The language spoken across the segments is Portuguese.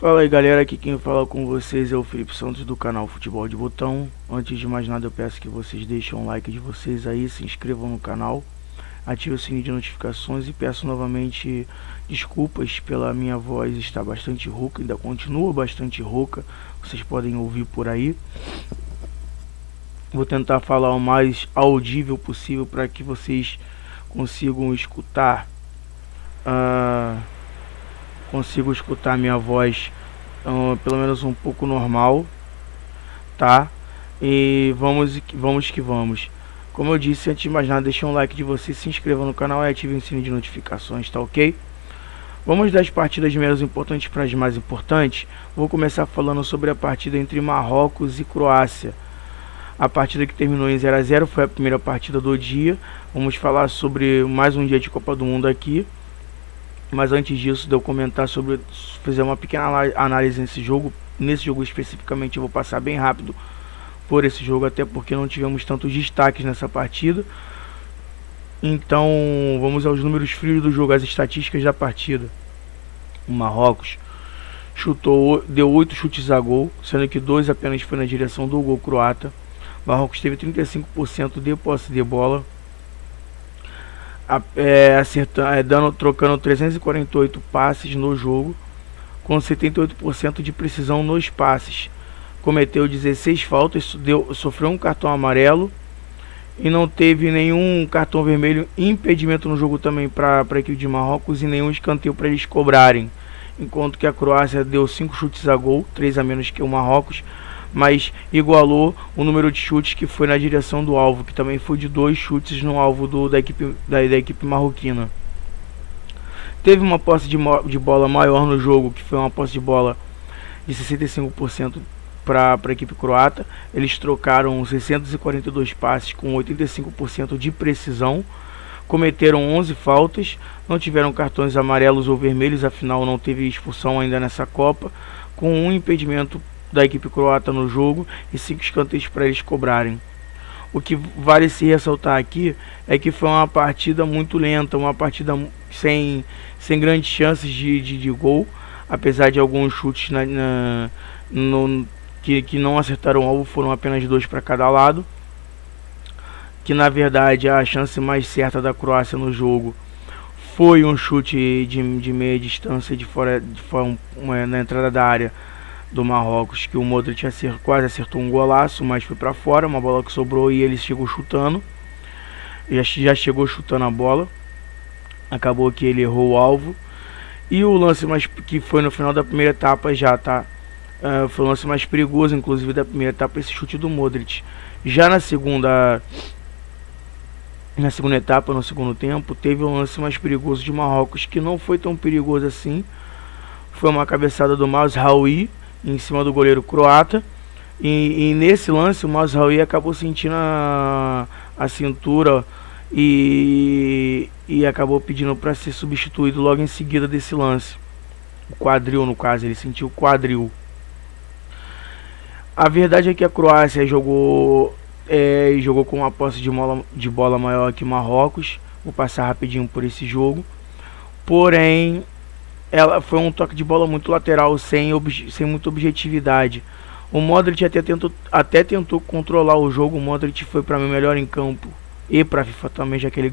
Fala aí galera, aqui quem fala com vocês é o Felipe Santos do canal Futebol de Botão. Antes de mais nada eu peço que vocês deixem um like de vocês aí, se inscrevam no canal, ative o sininho de notificações e peço novamente desculpas pela minha voz estar bastante rouca, ainda continua bastante rouca, vocês podem ouvir por aí. Vou tentar falar o mais audível possível para que vocês consigam escutar minha voz pelo menos um pouco normal, tá? E vamos que vamos. Como eu disse, antes de mais nada, deixe um like de você, se inscreva no canal e ative o sininho de notificações, tá ok? Vamos das partidas menos importantes para as mais importantes. Vou começar falando sobre a partida entre Marrocos e Croácia. A partida que terminou em 0 a 0 foi a primeira partida do dia. Vamos falar sobre mais um dia de Copa do Mundo aqui. Mas antes disso, de eu comentar sobre, fazer uma pequena análise nesse jogo especificamente, eu vou passar bem rápido por esse jogo, até porque não tivemos tantos destaques nessa partida. Então, vamos aos números frios do jogo, as estatísticas da partida. O Marrocos deu 8 chutes a gol, sendo que 2 apenas foi na direção do gol croata. O Marrocos teve 35% de posse de bola, trocando 348 passes no jogo, com 78% de precisão nos passes. Cometeu 16 faltas, sofreu um cartão amarelo e não teve nenhum cartão vermelho, impedimento no jogo também para a equipe de Marrocos e nenhum escanteio para eles cobrarem. Enquanto que a Croácia deu 5 chutes a gol, 3 a menos que o Marrocos, mas igualou o número de chutes que foi na direção do alvo, que também foi de 2 chutes no alvo da equipe marroquina. Teve uma posse de bola maior no jogo, que foi uma posse de bola de 65% para a equipe croata. Eles trocaram 642 passes com 85% de precisão, cometeram 11 faltas, não tiveram cartões amarelos ou vermelhos, afinal não teve expulsão ainda nessa Copa, com um impedimento da equipe croata no jogo e 5 escanteios para eles cobrarem. O que vale se ressaltar aqui é que foi uma partida muito lenta, uma partida sem grandes chances de gol, apesar de alguns chutes que não acertaram o alvo, foram apenas 2 para cada lado. Que na verdade a chance mais certa da Croácia no jogo foi um chute de meia distância na entrada da área do Marrocos, que o Modric quase acertou um golaço, mas foi para fora, uma bola que sobrou e ele chegou chutando, já chegou chutando a bola, acabou que ele errou o alvo. E o lance que foi no final da primeira etapa foi o lance mais perigoso, inclusive da primeira etapa, esse chute do Modric. Já na segunda etapa, no segundo tempo, teve um lance mais perigoso de Marrocos, que não foi tão perigoso assim. Foi uma cabeçada do Mazraoui em cima do goleiro croata, e nesse lance o Mazraoui acabou sentindo a cintura e acabou pedindo para ser substituído logo em seguida desse lance. O quadril, no caso, ele sentiu o quadril. A verdade é que a Croácia jogou com uma posse de bola maior que Marrocos. Vou passar rapidinho por esse jogo. Porém, ela foi um toque de bola muito lateral, sem muita objetividade. O Modric até tentou controlar o jogo. O Modric foi para mim melhor em campo e para a FIFA também, já que ele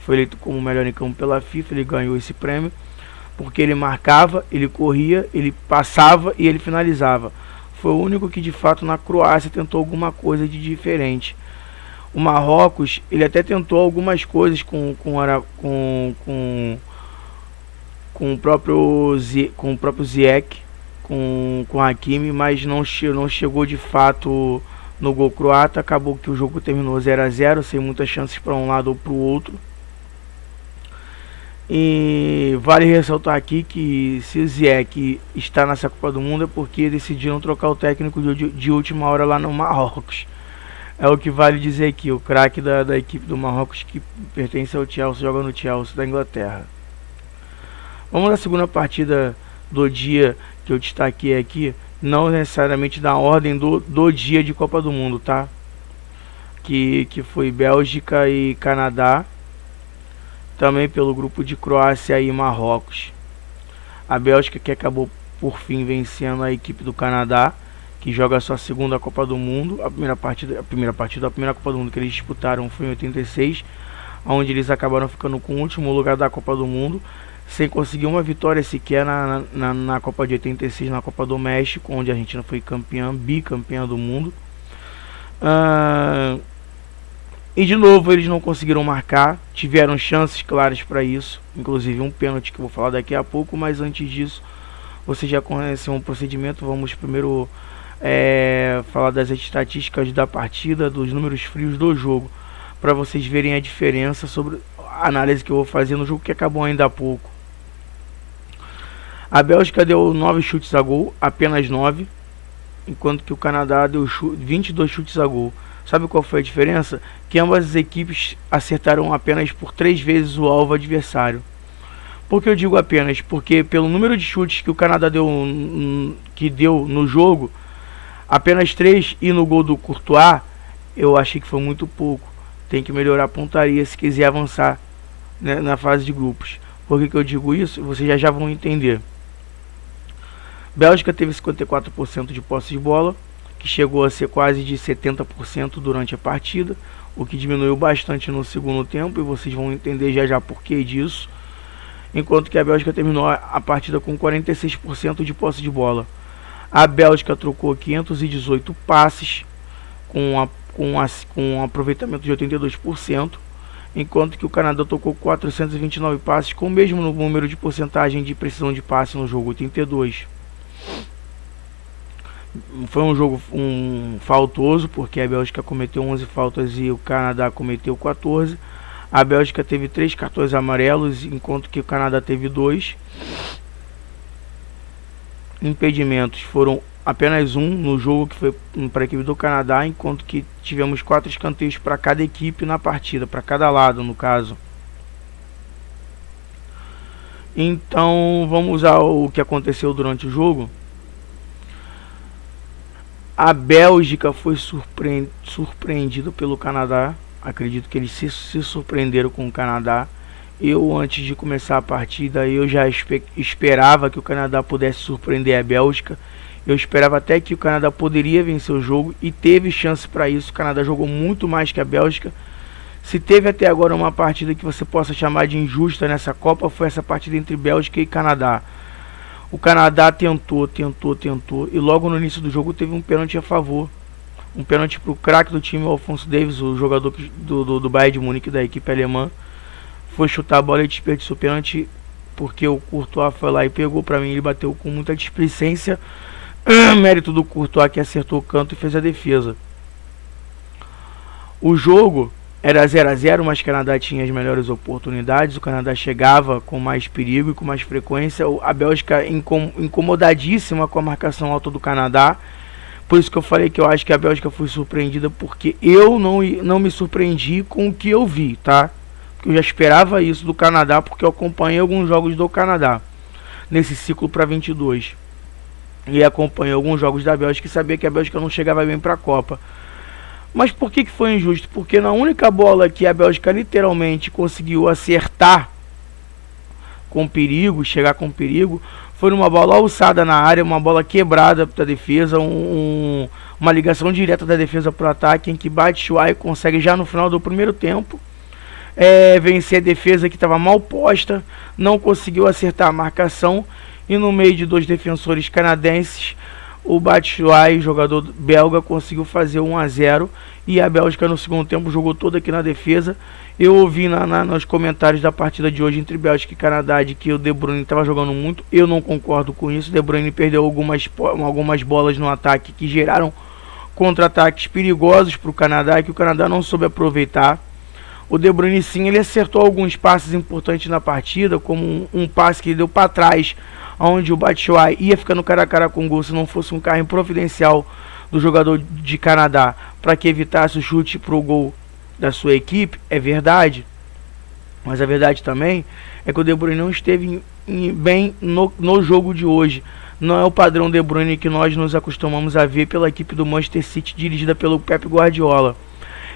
foi eleito como melhor em campo pela FIFA. Ele ganhou esse prêmio porque ele marcava, ele corria, ele passava e ele finalizava. Foi o único que de fato na Croácia tentou alguma coisa de diferente. O Marrocos, ele até tentou algumas coisas com o próprio Ziyech, com Hakimi, mas não chegou de fato no gol croata. Acabou que o jogo terminou 0 a 0, sem muitas chances para um lado ou para o outro. E vale ressaltar aqui que se o Ziyech está nessa Copa do Mundo é porque decidiram trocar o técnico de última hora lá no Marrocos. É o que vale dizer aqui, o craque da equipe do Marrocos, que pertence ao Chelsea, joga no Chelsea da Inglaterra. Vamos à segunda partida do dia que eu destaquei aqui, não necessariamente na ordem do dia de Copa do Mundo, tá? Que foi Bélgica e Canadá, também pelo grupo de Croácia e Marrocos. A Bélgica, que acabou por fim vencendo a equipe do Canadá, que joga a sua segunda Copa do Mundo. A primeira Copa do Mundo que eles disputaram foi em 86, onde eles acabaram ficando com o último lugar da Copa do Mundo, sem conseguir uma vitória sequer na Copa de 86, na Copa do México, onde a Argentina foi bicampeã do mundo. E de novo eles não conseguiram marcar, tiveram chances claras para isso, inclusive um pênalti que eu vou falar daqui a pouco, mas antes disso, você já conhece um procedimento. Vamos primeiro falar das estatísticas da partida, dos números frios do jogo, para vocês verem a diferença sobre a análise que eu vou fazer no jogo que acabou ainda há pouco. A Bélgica deu 9 chutes a gol, apenas 9, enquanto que o Canadá deu 22 chutes a gol. Sabe qual foi a diferença? Que ambas as equipes acertaram apenas por 3 vezes o alvo adversário. Por que eu digo apenas? Porque pelo número de chutes que o Canadá deu no jogo, apenas 3, e no gol do Courtois, eu achei que foi muito pouco. Tem que melhorar a pontaria se quiser avançar, né, na fase de grupos. Por que eu digo isso? Vocês já vão entender. Bélgica teve 54% de posse de bola, que chegou a ser quase de 70% durante a partida, o que diminuiu bastante no segundo tempo, e vocês vão entender já por que disso. Enquanto que a Bélgica terminou a partida com 46% de posse de bola. A Bélgica trocou 518 passes, com um aproveitamento de 82%, enquanto que o Canadá tocou 429 passes, com o mesmo número de porcentagem de precisão de passe no jogo, 82%. Foi um jogo faltoso, porque a Bélgica cometeu 11 faltas e o Canadá cometeu 14. A Bélgica teve 3 cartões amarelos, enquanto que o Canadá teve 2. Impedimentos foram apenas 1 no jogo, que foi para a equipe do Canadá, enquanto que tivemos 4 escanteios para cada equipe na partida, para cada lado no caso. Então vamos usar o que aconteceu durante o jogo. A Bélgica foi surpreendida pelo Canadá. Acredito que eles se surpreenderam com o Canadá. Eu, antes de começar a partida, eu já esperava que o Canadá pudesse surpreender a Bélgica. Eu esperava até que o Canadá poderia vencer o jogo, e teve chance para isso. O Canadá jogou muito mais que a Bélgica. Se teve até agora uma partida que você possa chamar de injusta nessa Copa, foi essa partida entre Bélgica e Canadá. O Canadá tentou, e logo no início do jogo teve um pênalti a favor. Um pênalti para o craque do time, o Alphonso Davies, o jogador do Bayern de Munique, da equipe alemã. Foi chutar a bola e desperdiçou o pênalti, porque o Courtois foi lá e pegou. Para mim, ele bateu com muita displicência. Mérito do Courtois, que acertou o canto e fez a defesa. O jogo era 0 a 0, mas o Canadá tinha as melhores oportunidades. O Canadá chegava com mais perigo e com mais frequência. A Bélgica incomodadíssima com a marcação alta do Canadá. Por isso que eu falei que eu acho que a Bélgica foi surpreendida, porque eu não me surpreendi com o que eu vi, tá? Porque eu já esperava isso do Canadá, porque eu acompanhei alguns jogos do Canadá nesse ciclo para 22. E acompanhei alguns jogos da Bélgica e sabia que a Bélgica não chegava bem para a Copa. Mas por que foi injusto? Porque na única bola que a Bélgica literalmente conseguiu acertar com perigo, chegar com perigo, foi numa bola alçada na área, uma bola quebrada da defesa, uma ligação direta da defesa para o ataque, em que Batshuayi consegue já no final do primeiro tempo vencer a defesa que estava mal posta, não conseguiu acertar a marcação, e no meio de 2 defensores canadenses, o Batshuayi, jogador belga, conseguiu fazer 1 a 0, e a Bélgica no segundo tempo jogou toda aqui na defesa. Eu ouvi nos comentários da partida de hoje entre Bélgica e Canadá de que o De Bruyne estava jogando muito. Eu não concordo com isso. O De Bruyne perdeu algumas bolas no ataque que geraram contra-ataques perigosos para o Canadá, que o Canadá não soube aproveitar. O De Bruyne, sim, ele acertou alguns passes importantes na partida, como um passe que ele deu para trás, onde o Batshuayi ia ficando cara a cara com o gol se não fosse um carro providencial do jogador de Canadá para que evitasse o chute para o gol da sua equipe. É verdade, mas a verdade também é que o De Bruyne não esteve bem no jogo de hoje. Não é o padrão De Bruyne que nós nos acostumamos a ver pela equipe do Manchester City, dirigida pelo Pep Guardiola.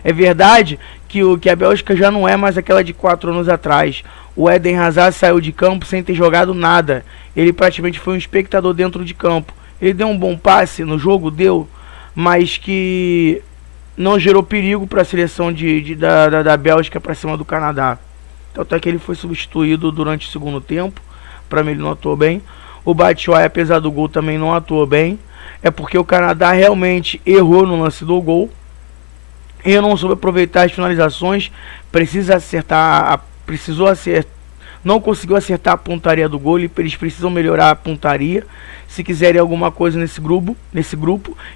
É verdade que a Bélgica já não é mais aquela de 4 anos atrás. O Eden Hazard saiu de campo sem ter jogado nada. Ele praticamente foi um espectador dentro de campo. Ele deu um bom passe no jogo, deu, mas que não gerou perigo para a seleção da Bélgica para cima do Canadá. Tanto é que ele foi substituído durante o segundo tempo. Para mim ele não atuou bem. O Batshuayi, apesar do gol, também não atuou bem. É porque o Canadá realmente errou no lance do gol. Ele não soube aproveitar as finalizações. Não conseguiu acertar a pontaria do gol. Eles precisam melhorar a pontaria se quiserem alguma coisa nesse grupo.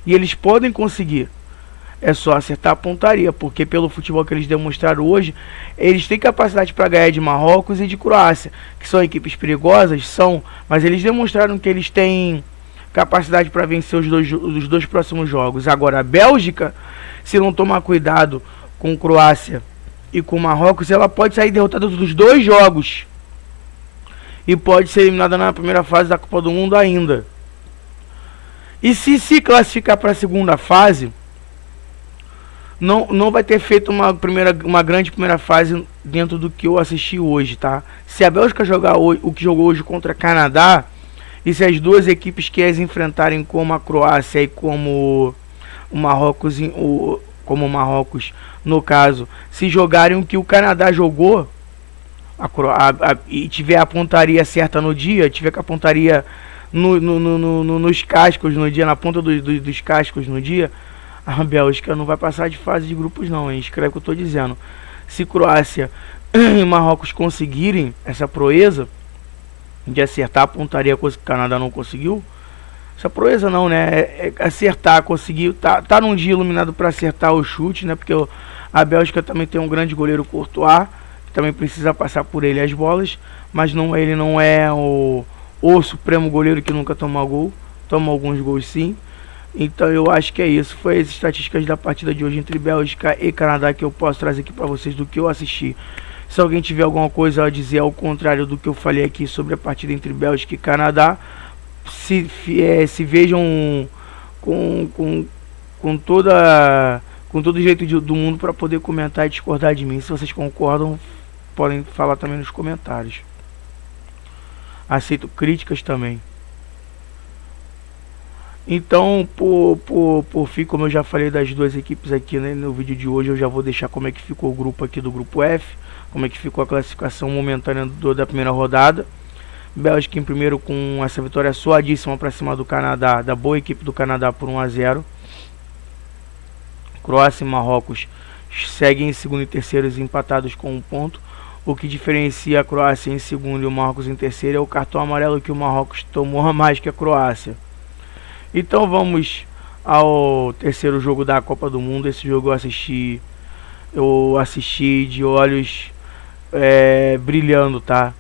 E eles podem conseguir. É só acertar a pontaria, porque pelo futebol que eles demonstraram hoje, eles têm capacidade para ganhar de Marrocos e de Croácia, que são equipes perigosas, mas eles demonstraram que eles têm capacidade para vencer os dois próximos jogos. Agora, a Bélgica, se não tomar cuidado com Croácia e com Marrocos, ela pode sair derrotada dos dois jogos e pode ser eliminada na primeira fase da Copa do Mundo ainda. E se classificar para a segunda fase, não vai ter feito uma grande primeira fase dentro do que eu assisti hoje, tá? Se a Bélgica jogar hoje, o que jogou hoje contra Canadá, e se as duas equipes que as enfrentarem como a Croácia e como o Marrocos, no caso, se jogarem o que o Canadá jogou, e tiver a pontaria certa no dia, tiver com a pontaria nos cascos no dia, na ponta dos cascos no dia, a Bélgica não vai passar de fase de grupos não, hein? Escreve o que eu tô dizendo. Se Croácia e Marrocos conseguirem essa proeza de acertar a pontaria, coisa que o Canadá não conseguiu, essa proeza não, né? Acertar, conseguir, tá num dia iluminado para acertar o chute, né? Porque a Bélgica também tem um grande goleiro, Courtois, que também precisa passar por ele as bolas, mas ele não é o supremo goleiro que nunca toma gol, toma alguns gols sim. Então eu acho que é isso. Foi as estatísticas da partida de hoje entre Bélgica e Canadá que eu posso trazer aqui para vocês do que eu assisti. Se alguém tiver alguma coisa a dizer ao contrário do que eu falei aqui sobre a partida entre Bélgica e Canadá, se vejam com todo jeito do mundo para poder comentar e discordar de mim. Se vocês concordam, podem falar também nos comentários. Aceito críticas também. Então, por fim, como eu já falei das duas equipes aqui, né, no vídeo de hoje, eu já vou deixar como é que ficou o grupo aqui do grupo F, como é que ficou a classificação momentânea da primeira rodada. Bélgica em primeiro com essa vitória suadíssima para cima do Canadá, da boa equipe do Canadá por 1-0. Croácia e Marrocos seguem em segundo e terceiro empatados com 1 ponto. O que diferencia a Croácia em segundo e o Marrocos em terceiro é o cartão amarelo que o Marrocos tomou a mais que a Croácia. Então vamos ao terceiro jogo da Copa do Mundo. Esse jogo eu assisti de olhos brilhando, tá?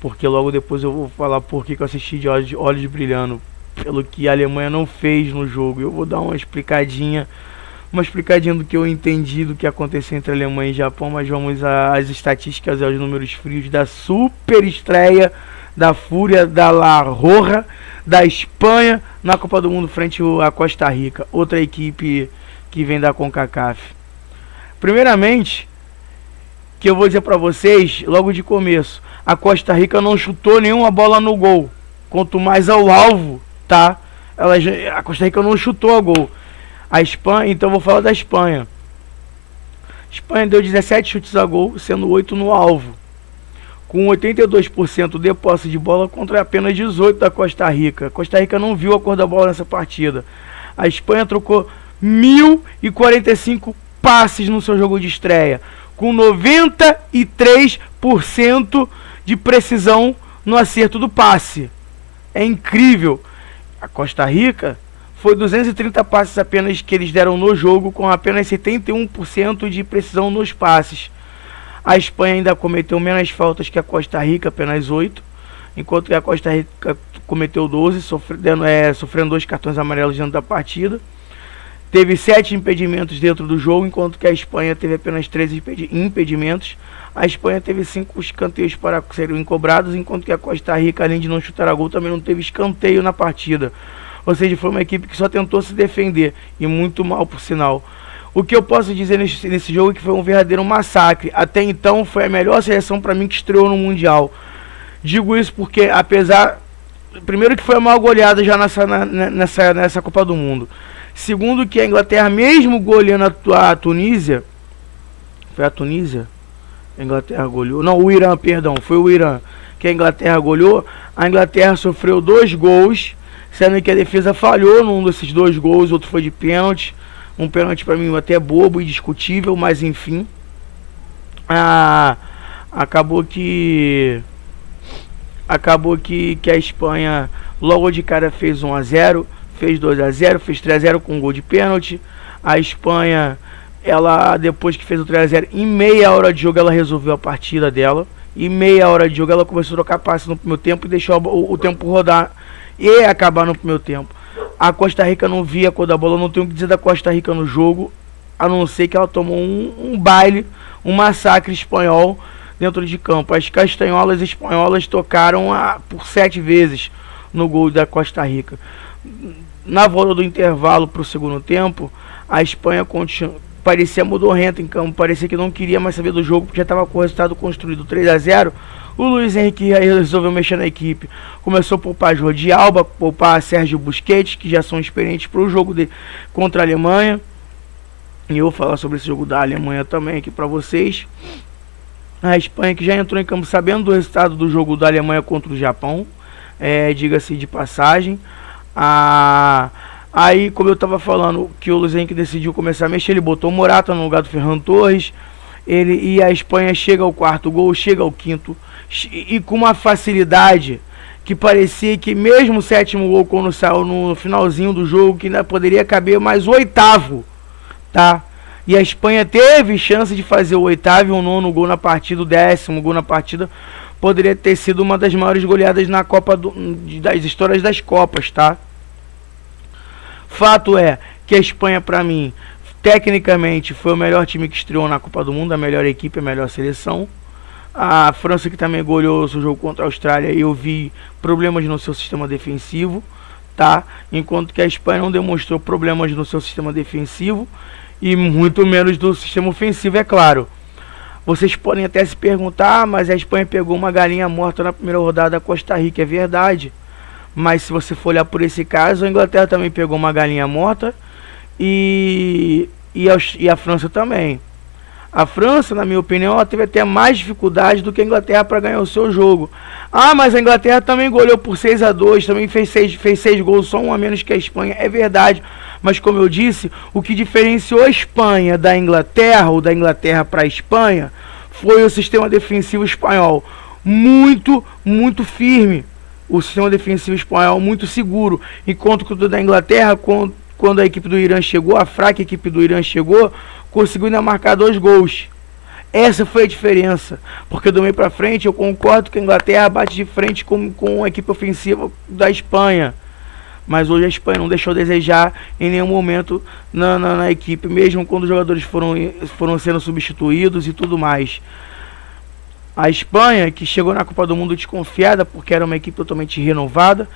Porque logo depois eu vou falar por que eu assisti de olhos brilhando, pelo que a Alemanha não fez no jogo. Eu vou dar uma explicadinha do que eu entendi do que aconteceu entre a Alemanha e Japão, mas vamos às estatísticas e aos números frios da super estreia da Fúria da La Roja da Espanha na Copa do Mundo frente à Costa Rica, outra equipe que vem da CONCACAF. Primeiramente, que eu vou dizer para vocês logo de começo, a Costa Rica não chutou nenhuma bola no gol, quanto mais ao alvo, tá? A Costa Rica não chutou a gol. A Espanha, então eu vou falar da Espanha. A Espanha deu 17 chutes a gol, sendo 8 no alvo, com 82% de posse de bola contra apenas 18% da Costa Rica. A Costa Rica não viu a cor da bola nessa partida. A Espanha trocou 1.045 passes no seu jogo de estreia, com 93% de precisão no acerto do passe. É incrível. A Costa Rica foi 230 passes apenas que eles deram no jogo, com apenas 71% de precisão nos passes. A Espanha ainda cometeu menos faltas que a Costa Rica, apenas 8, enquanto que a Costa Rica cometeu 12, sofrendo 2 cartões amarelos dentro da partida. Teve 7 impedimentos dentro do jogo, enquanto que a Espanha teve apenas 13 impedimentos. A Espanha teve 5 escanteios para serem cobrados, enquanto que a Costa Rica, além de não chutar a gol, também não teve escanteio na partida. Ou seja, foi uma equipe que só tentou se defender, e muito mal, por sinal. O que eu posso dizer nesse jogo é que foi um verdadeiro massacre. Até então foi a melhor seleção para mim que estreou no Mundial. Digo isso porque, apesar... Primeiro que foi a maior goleada já nessa Copa do Mundo. Segundo que a Inglaterra, mesmo goleando a Tunísia... Foi a Tunísia? A Inglaterra goleou... Não, o Irã, perdão. Foi o Irã que a Inglaterra goleou. A Inglaterra sofreu 2 gols, sendo que a defesa falhou num desses 2 gols. Outro foi de pênalti. Um pênalti para mim até bobo e discutível, mas enfim. Acabou que a Espanha logo de cara fez 1 a 0, fez 2 a 0, fez 3 a 0 com um gol de pênalti. A Espanha, ela depois que fez o 3 a 0, em meia hora de jogo ela resolveu a partida dela. Em meia hora de jogo ela começou a trocar passe no primeiro tempo e deixou o tempo rodar e acabar no primeiro tempo. A Costa Rica não via a cor da bola, não tenho o que dizer da Costa Rica no jogo, a não ser que ela tomou um baile, um massacre espanhol dentro de campo. As castanholas espanholas tocaram por 7 vezes no gol da Costa Rica. Na volta do intervalo para o segundo tempo, a Espanha parecia modorrenta em campo, parecia que não queria mais saber do jogo, porque já estava com o resultado construído 3 a 0. O Luiz Henrique resolveu mexer na equipe. Começou a poupar Jordi Alba, poupar Sérgio Busquets, que já são experientes para o jogo contra a Alemanha. E eu vou falar sobre esse jogo da Alemanha também aqui para vocês. A Espanha, que já entrou em campo sabendo do resultado do jogo da Alemanha contra o Japão, diga-se de passagem. Aí, como eu estava falando, que o Luiz Henrique decidiu começar a mexer, ele botou o Morata no lugar do Ferran Torres. E a Espanha chega ao 4º gol, chega ao 5º, e com uma facilidade que parecia que mesmo o 7º gol, quando saiu no finalzinho do jogo, que ainda poderia caber mais o 8º, tá? E a Espanha teve chance de fazer o 8º e o 9º gol na partida, o 10º gol na partida. Poderia ter sido uma das maiores goleadas na Copa das histórias das Copas, tá? Fato é que a Espanha, pra mim, tecnicamente foi o melhor time que estreou na Copa do Mundo, a melhor equipe, a melhor seleção. A França, que também goleou o seu jogo contra a Austrália, eu vi problemas no seu sistema defensivo, tá? Enquanto que a Espanha não demonstrou problemas no seu sistema defensivo e muito menos do sistema ofensivo, é claro. Vocês podem até se perguntar, mas a Espanha pegou uma galinha morta na primeira rodada da Costa Rica, é verdade. Mas se você for olhar por esse caso, a Inglaterra também pegou uma galinha morta e a França também. A França, na minha opinião, ela teve até mais dificuldade do que a Inglaterra para ganhar o seu jogo. Mas a Inglaterra também goleou por 6 a 2, também fez 6 gols, só um a menos que a Espanha, é verdade. Mas como eu disse, o que diferenciou a Espanha da Inglaterra, ou da Inglaterra para a Espanha, foi o sistema defensivo espanhol. Muito, muito firme. O sistema defensivo espanhol muito seguro. Enquanto que o da Inglaterra, quando a equipe do Irã chegou, a fraca equipe do Irã chegou, conseguiu ainda marcar 2 gols. Essa foi a diferença. Porque do meio para frente eu concordo que a Inglaterra bate de frente com a equipe ofensiva da Espanha. Mas hoje a Espanha não deixou a desejar em nenhum momento na equipe, mesmo quando os jogadores foram sendo substituídos e tudo mais. A Espanha, que chegou na Copa do Mundo desconfiada, porque era uma equipe totalmente renovada,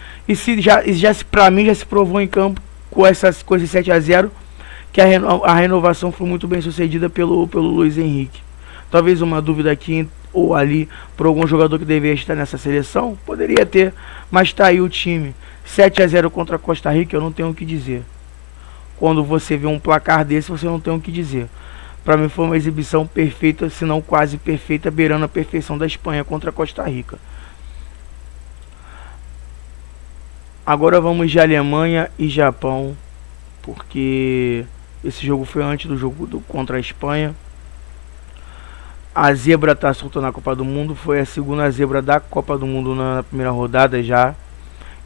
para mim já se provou em campo com esse 7 a 0, que a renovação foi muito bem sucedida pelo Luiz Henrique. Talvez uma dúvida aqui ou ali por algum jogador que deveria estar nessa seleção, poderia ter, mas tá aí o time. 7 a 0 contra a Costa Rica, eu não tenho o que dizer. Quando você vê um placar desse, você não tem o que dizer. Para mim foi uma exibição perfeita, se não quase perfeita, beirando a perfeição da Espanha contra a Costa Rica. Agora vamos de Alemanha e Japão, porque esse jogo foi antes do jogo contra a Espanha. A zebra está solta na Copa do Mundo, foi a segunda zebra da Copa do Mundo na primeira rodada já.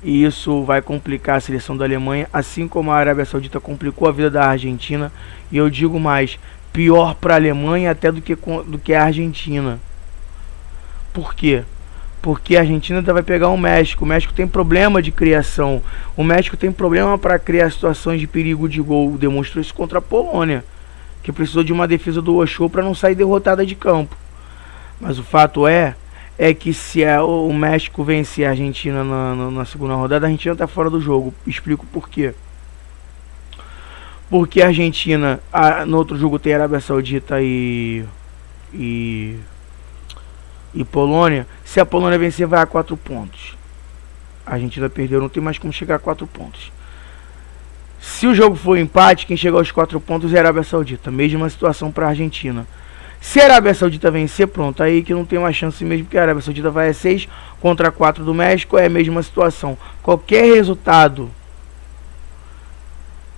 E isso vai complicar a seleção da Alemanha, assim como a Arábia Saudita complicou a vida da Argentina. E eu digo mais, pior para a Alemanha até do que a Argentina. Por quê? Porque a Argentina ainda vai pegar o México. O México tem problema de criação. O México tem problema para criar situações de perigo de gol. Demonstrou isso contra a Polônia, que precisou de uma defesa do Ochoa para não sair derrotada de campo. Mas o fato é que se o México vencer a Argentina na segunda rodada, a Argentina está fora do jogo. Explico por quê. Porque a Argentina, no outro jogo tem Arábia Saudita e, e Polônia. Se a Polônia vencer, vai a 4 pontos. A Argentina perdeu, não tem mais como chegar a 4 pontos. Se o jogo for empate, quem chega aos 4 pontos é a Arábia Saudita. Mesma situação para a Argentina. Se a Arábia Saudita vencer, pronto, aí que não tem mais chance mesmo, porque a Arábia Saudita vai a 6 contra 4 do México, é a mesma situação. Qualquer resultado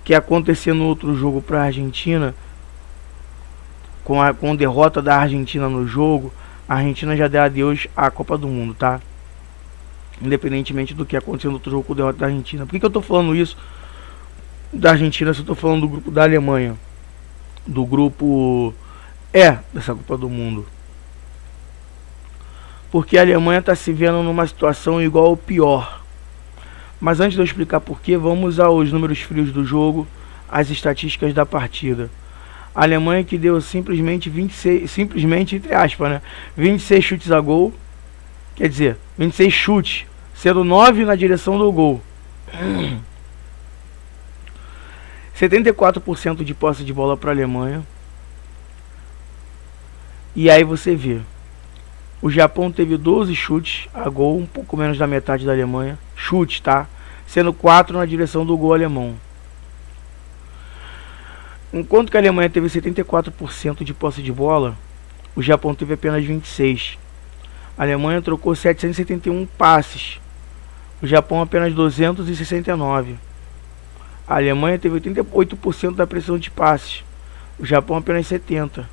que acontecer no outro jogo para a Argentina, com derrota da Argentina no jogo, a Argentina já deu adeus à Copa do Mundo, tá? Independentemente do que acontecer no outro jogo com derrota da Argentina. Por que eu tô falando isso da Argentina se eu tô falando do grupo da Alemanha? Do grupo dessa Copa do Mundo. Porque a Alemanha está se vendo numa situação igual ou pior. Mas antes de eu explicar porquê, vamos aos números frios do jogo, as estatísticas da partida. A Alemanha que deu simplesmente 26, simplesmente entre aspas, né? 26 chutes a gol, quer dizer, 26 chutes, sendo 9 na direção do gol. 74% de posse de bola para a Alemanha. E aí você vê, o Japão teve 12 chutes a gol, um pouco menos da metade da Alemanha. Chutes, tá? Sendo 4 na direção do gol alemão. Enquanto que a Alemanha teve 74% de posse de bola, o Japão teve apenas 26. A Alemanha trocou 771 passes, o Japão apenas 269. A Alemanha teve 88% da pressão de passes, o Japão apenas 70%.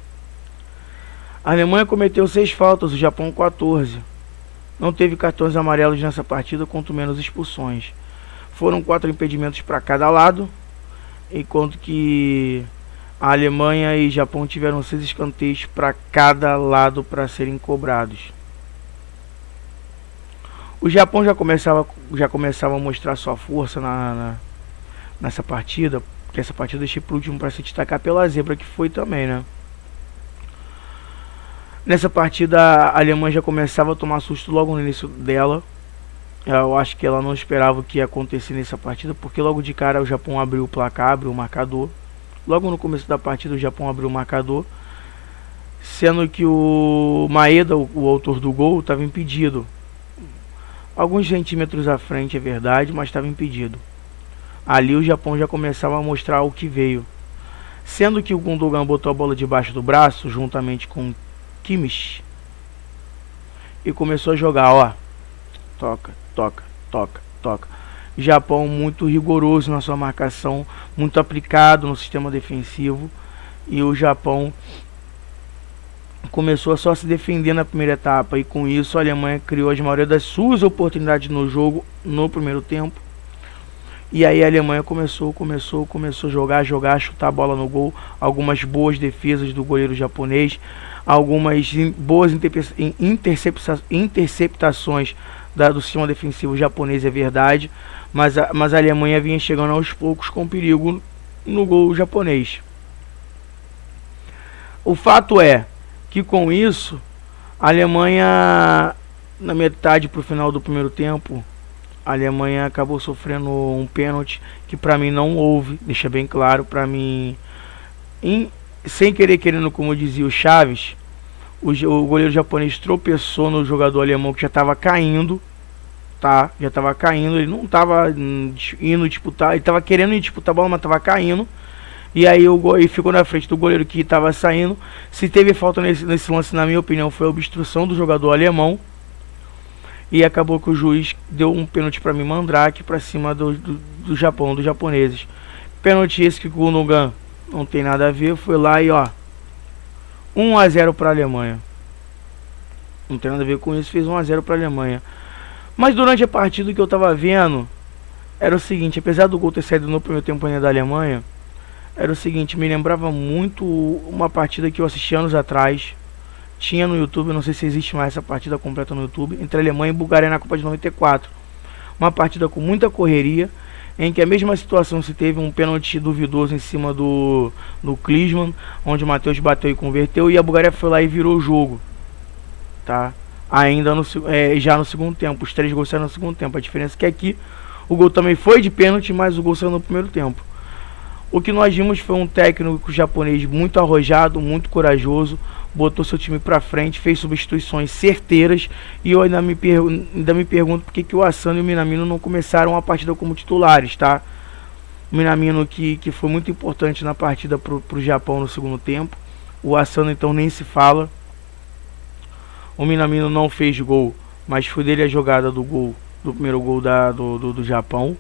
A Alemanha cometeu 6 faltas, o Japão 14. Não teve cartões amarelos nessa partida, quanto menos expulsões. Foram 4 impedimentos para cada lado, enquanto que a Alemanha e Japão tiveram 6 escanteios para cada lado para serem cobrados. O Japão já começava a mostrar sua força nessa partida, porque essa partida eu deixei para o último para se destacar pela zebra que foi também, né? Nessa partida a Alemanha já começava a tomar susto logo no início dela. Eu acho que ela não esperava o que ia acontecer nessa partida, porque logo de cara o Japão abriu o placar, abriu o marcador. Logo no começo da partida o Japão abriu o marcador, sendo que o Maeda, o autor do gol, estava impedido. Alguns centímetros à frente, é verdade, mas estava impedido. Ali o Japão já começava a mostrar o que veio. Sendo que o Gundogan botou a bola debaixo do braço, juntamente com Kimmich, e começou a jogar, ó. Toca, toca, toca, toca. Japão muito rigoroso na sua marcação, muito aplicado no sistema defensivo. E o Japão começou a só se defender na primeira etapa. E com isso a Alemanha criou a maioria das suas oportunidades no jogo no primeiro tempo. E aí a Alemanha começou a jogar, chutar a bola no gol. Algumas boas defesas do goleiro japonês, algumas boas interceptações do sistema defensivo japonês, é verdade, mas a Alemanha vinha chegando aos poucos com perigo no gol japonês. O fato é que com isso a Alemanha, na metade para o final do primeiro tempo, a Alemanha acabou sofrendo um pênalti que para mim não houve, deixa bem claro, para mim, sem querendo, como dizia o Chaves, o goleiro japonês tropeçou no jogador alemão que já estava caindo, tá? Já estava caindo, ele não estava indo disputar, ele estava querendo ir disputar a bola, mas estava caindo. E aí ele ficou na frente do goleiro que estava saindo. Se teve falta nesse lance, na minha opinião, foi a obstrução do jogador alemão. E acabou que o juiz deu um pênalti para mim, Mandrake, para cima do Japão, dos japoneses. Pênalti esse que o Gundogan não tem nada a ver, foi lá e ó, 1 a 0 para a Alemanha. Não tem nada a ver com isso, fez 1 a 0 para a Alemanha. Mas durante a partida que eu tava vendo, era o seguinte, apesar do gol ter saído no primeiro tempo ainda da Alemanha, era o seguinte, me lembrava muito uma partida que eu assisti anos atrás, tinha no YouTube, não sei se existe mais essa partida completa no YouTube, entre Alemanha e Bulgária na Copa de 94. Uma partida com muita correria, em que a mesma situação se teve um pênalti duvidoso em cima do Klinsmann, onde o Matheus bateu e converteu, e a Bulgária foi lá e virou o jogo, tá? Ainda já no segundo tempo, os 3 gols saíram no segundo tempo. A diferença é que aqui o gol também foi de pênalti, mas o gol saiu no primeiro tempo. O que nós vimos foi um técnico japonês muito arrojado, muito corajoso, botou seu time pra frente, fez substituições certeiras, e eu ainda me pergunto por que o Asano e o Minamino não começaram a partida como titulares, tá? O Minamino que foi muito importante na partida pro Japão no segundo tempo, o Asano então nem se fala. O Minamino não fez gol, mas foi dele a jogada do gol, do primeiro gol do Japão.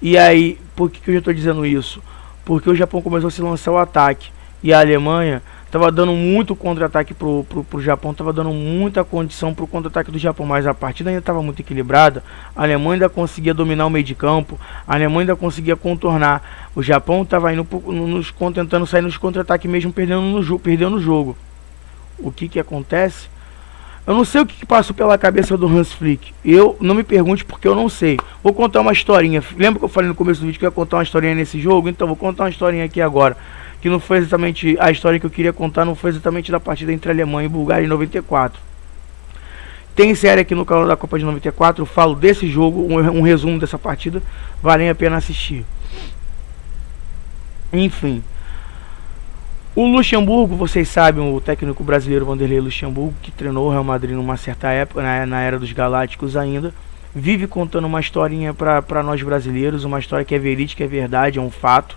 E aí, por que eu já estou dizendo isso? Porque o Japão começou a se lançar o ataque, e a Alemanha estava dando muito contra-ataque pro Japão, estava dando muita condição pro contra-ataque do Japão, mas a partida ainda estava muito equilibrada. A Alemanha ainda conseguia dominar o meio de campo, a Alemanha ainda conseguia contornar. O Japão estava indo tentando sair nos contra-ataque mesmo, perdendo o jogo. O que acontece? Eu não sei o que passou pela cabeça do Hans Flick. Eu não me pergunte porque eu não sei. Vou contar uma historinha. Lembra que eu falei no começo do vídeo que eu ia contar uma historinha nesse jogo? Então vou contar uma historinha aqui agora. Que não foi exatamente a história que eu queria contar, não foi exatamente da partida entre Alemanha e Bulgária em 94. Tem série aqui no canal da Copa de 94, eu falo desse jogo, um resumo dessa partida, vale a pena assistir. Enfim. O Luxemburgo, vocês sabem, o técnico brasileiro Vanderlei Luxemburgo, que treinou o Real Madrid numa certa época, na era dos Galácticos ainda, vive contando uma historinha para nós brasileiros, uma história que é verídica, é verdade, é um fato.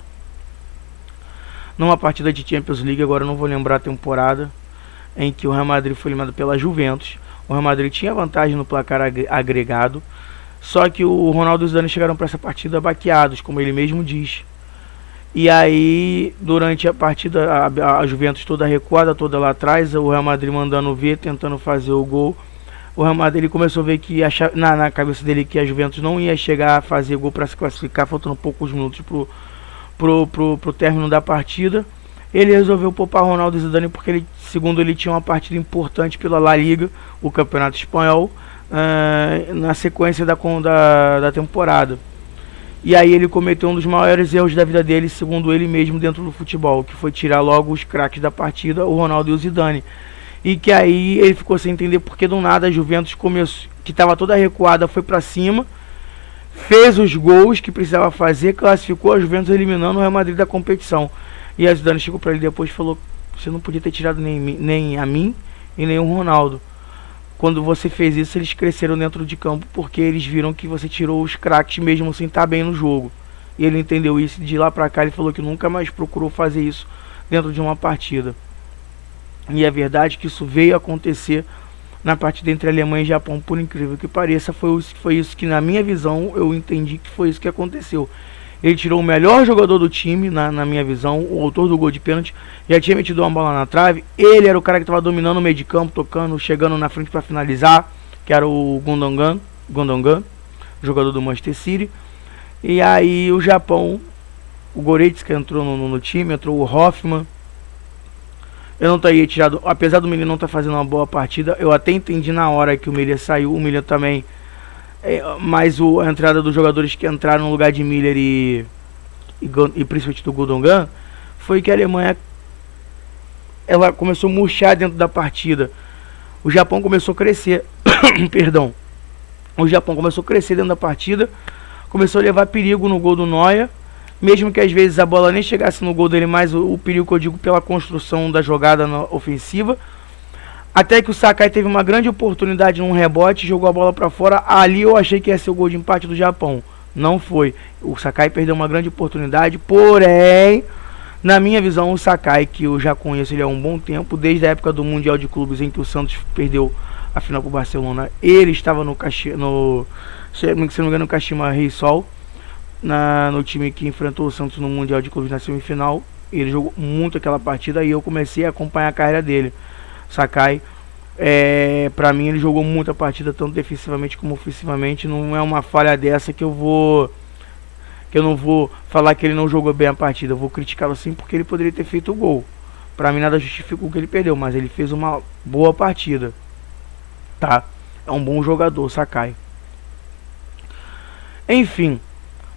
Numa partida de Champions League, agora eu não vou lembrar a temporada, em que o Real Madrid foi eliminado pela Juventus. O Real Madrid tinha vantagem no placar agregado, só que o Ronaldo e o Zidane chegaram para essa partida baqueados, como ele mesmo diz. E aí, durante a partida, a Juventus toda recuada, toda lá atrás, o Real Madrid mandando ver, tentando fazer o gol. O Real Madrid ele começou a ver que na cabeça dele que a Juventus não ia chegar a fazer gol para se classificar, faltando poucos minutos pro término da partida. Ele resolveu poupar Ronaldo e Zidane porque ele, segundo ele, tinha uma partida importante pela La Liga, o Campeonato Espanhol, na sequência da temporada. E aí ele cometeu um dos maiores erros da vida dele, segundo ele mesmo, dentro do futebol, que foi tirar logo os craques da partida, o Ronaldo e o Zidane. E que aí ele ficou sem entender porque do nada a Juventus começou, que estava toda recuada, foi para cima, fez os gols que precisava fazer, classificou a Juventus eliminando o Real Madrid da competição. E a Zidane chegou para ele depois e falou: você não podia ter tirado nem a mim e nem o Ronaldo. Quando você fez isso, eles cresceram dentro de campo porque eles viram que você tirou os craques mesmo sem estar bem no jogo. E ele entendeu isso, e de lá pra cá ele falou que nunca mais procurou fazer isso dentro de uma partida. E é verdade que isso veio acontecer na partida entre Alemanha e Japão, por incrível que pareça. Foi isso que, na minha visão, eu entendi que foi isso que aconteceu. Ele tirou o melhor jogador do time, na minha visão, o autor do gol de pênalti, já tinha metido uma bola na trave. Ele era o cara que estava dominando o meio de campo, tocando, chegando na frente para finalizar, que era o Gundogan, jogador do Manchester City. E aí o Japão, o Goretzka entrou no time, entrou o Hoffmann. Eu não teria tirado, apesar do Miller não estar fazendo uma boa partida, eu até entendi na hora que o Miller saiu, o Miller também... mas a entrada dos jogadores que entraram no lugar de Miller e principalmente do Gundogan, foi que a Alemanha ela começou a murchar dentro da partida. O Japão começou a crescer perdão, o Japão começou a crescer dentro da partida, começou a levar perigo no gol do Neuer, mesmo que às vezes a bola nem chegasse no gol dele, mas o perigo que eu digo pela construção da jogada ofensiva. Até que o Sakai teve uma grande oportunidade num rebote, jogou a bola para fora. Ali eu achei que ia ser o gol de empate do Japão. Não foi. O Sakai perdeu uma grande oportunidade, porém, na minha visão, o Sakai, que eu já conheço ele há um bom tempo, desde a época do Mundial de Clubes em que o Santos perdeu a final para o Barcelona, ele estava se não me engano, no Kashima Reysol, no time que enfrentou o Santos no Mundial de Clubes na semifinal. Ele jogou muito aquela partida e eu comecei a acompanhar a carreira dele. Sakai, pra mim ele jogou muita partida, tanto defensivamente como ofensivamente. Não é uma falha dessa que eu não vou falar que ele não jogou bem a partida. Eu vou criticá-lo sim porque ele poderia ter feito o gol. Pra mim nada justifica o que ele perdeu, mas ele fez uma boa partida, tá? É um bom jogador, Sakai. Enfim,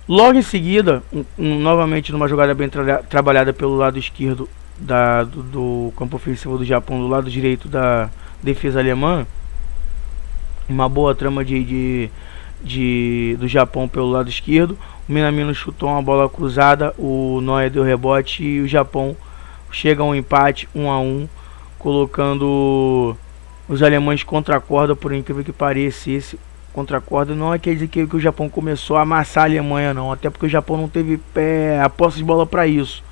logo em seguida, novamente numa jogada bem trabalhada pelo lado esquerdo do campo ofensivo do Japão, do lado direito da defesa alemã, uma boa trama de do Japão pelo lado esquerdo. O Minamino chutou uma bola cruzada, o Neuer deu rebote e o Japão chega a um empate 1-1, colocando os alemães contra a corda, por incrível que pareça. Esse contra a corda não quer dizer que o Japão começou a amassar a Alemanha, não, até porque o Japão não teve a posse de bola para isso.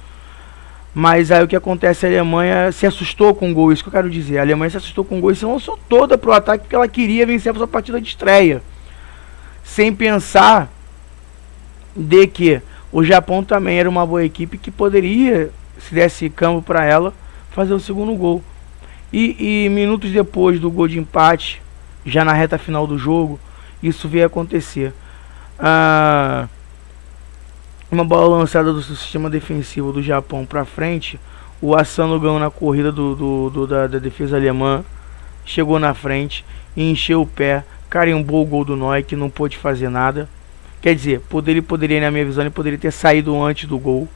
Mas aí o que acontece, a Alemanha se assustou com o gol, isso que eu quero dizer. A Alemanha se assustou com o gol e se lançou toda pro ataque porque ela queria vencer a sua partida de estreia, sem pensar de que o Japão também era uma boa equipe que poderia, se desse campo para ela, fazer o segundo gol. E minutos depois do gol de empate, já na reta final do jogo, isso veio acontecer. Uma bola lançada do sistema defensivo do Japão para frente, o Asano ganhou na corrida da defesa alemã, chegou na frente, encheu o pé, carimbou o gol do Neuer, que não pôde fazer nada. Quer dizer, ele poderia, na minha visão, ele poderia ter saído antes do gol.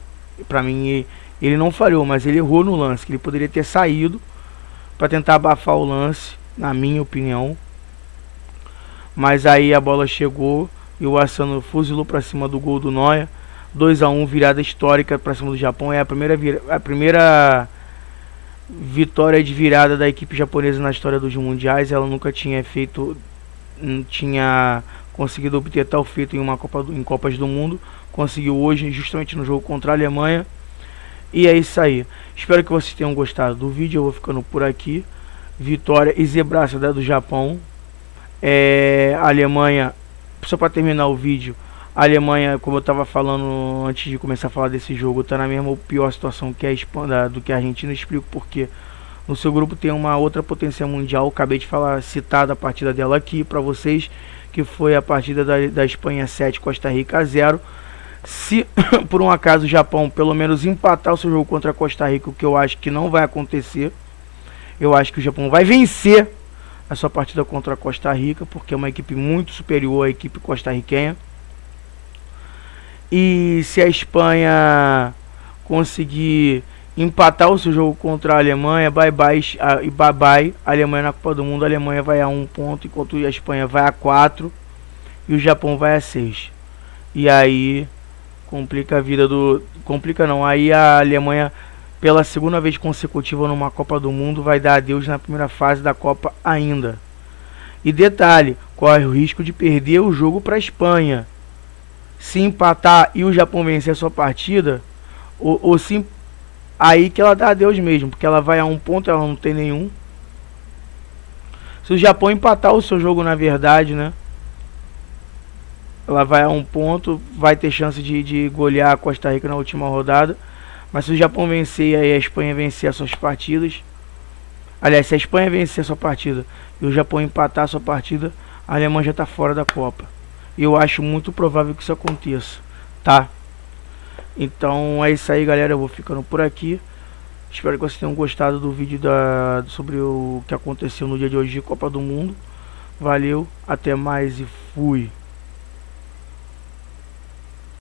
Para mim, ele não falhou, mas ele errou no lance, que ele poderia ter saído para tentar abafar o lance, na minha opinião. Mas aí a bola chegou e o Asano fuzilou para cima do gol do Neuer. 2-1, virada histórica para cima do Japão. É a primeira vitória de virada da equipe japonesa na história dos mundiais. Ela nunca tinha conseguido obter tal feito em Copas do Mundo. Conseguiu hoje, justamente no jogo contra a Alemanha. E é isso aí. Espero que vocês tenham gostado do vídeo. Eu vou ficando por aqui. Vitória e zebraça do Japão. A Alemanha, só para terminar o vídeo, a Alemanha, como eu estava falando antes de começar a falar desse jogo, está na mesma ou pior situação que a Espanha, do que a Argentina. Explico porque no seu grupo tem uma outra potência mundial. Acabei de citar a partida dela aqui para vocês, que foi a partida da Espanha 7, Costa Rica 0. Se por um acaso o Japão pelo menos empatar o seu jogo contra a Costa Rica, o que eu acho que não vai acontecer, eu acho que o Japão vai vencer a sua partida contra a Costa Rica, porque é uma equipe muito superior à equipe costarriquenha. E se a Espanha conseguir empatar o seu jogo contra a Alemanha, bye bye a Alemanha na Copa do Mundo. A Alemanha vai a 1 ponto, enquanto a Espanha vai a 4 e o Japão vai a 6. E aí complica a vida complica não, aí a Alemanha, pela segunda vez consecutiva numa Copa do Mundo, vai dar adeus na primeira fase da Copa ainda. E detalhe, corre o risco de perder o jogo para a Espanha. Se empatar e o Japão vencer a sua partida, ou sim, aí que ela dá adeus mesmo, porque ela vai a 1 ponto, ela não tem nenhum. Se o Japão empatar o seu jogo, na verdade, né, ela vai a 1 ponto, vai ter chance de golear a Costa Rica na última rodada. Mas se o Japão vencer e a Espanha vencer as suas partidas, aliás, se a Espanha vencer a sua partida e o Japão empatar a sua partida, a Alemanha já está fora da Copa. E eu acho muito provável que isso aconteça, tá? Então é isso aí, galera. Eu vou ficando por aqui. Espero que vocês tenham gostado do vídeo sobre o que aconteceu no dia de hoje de Copa do Mundo. Valeu, até mais e fui.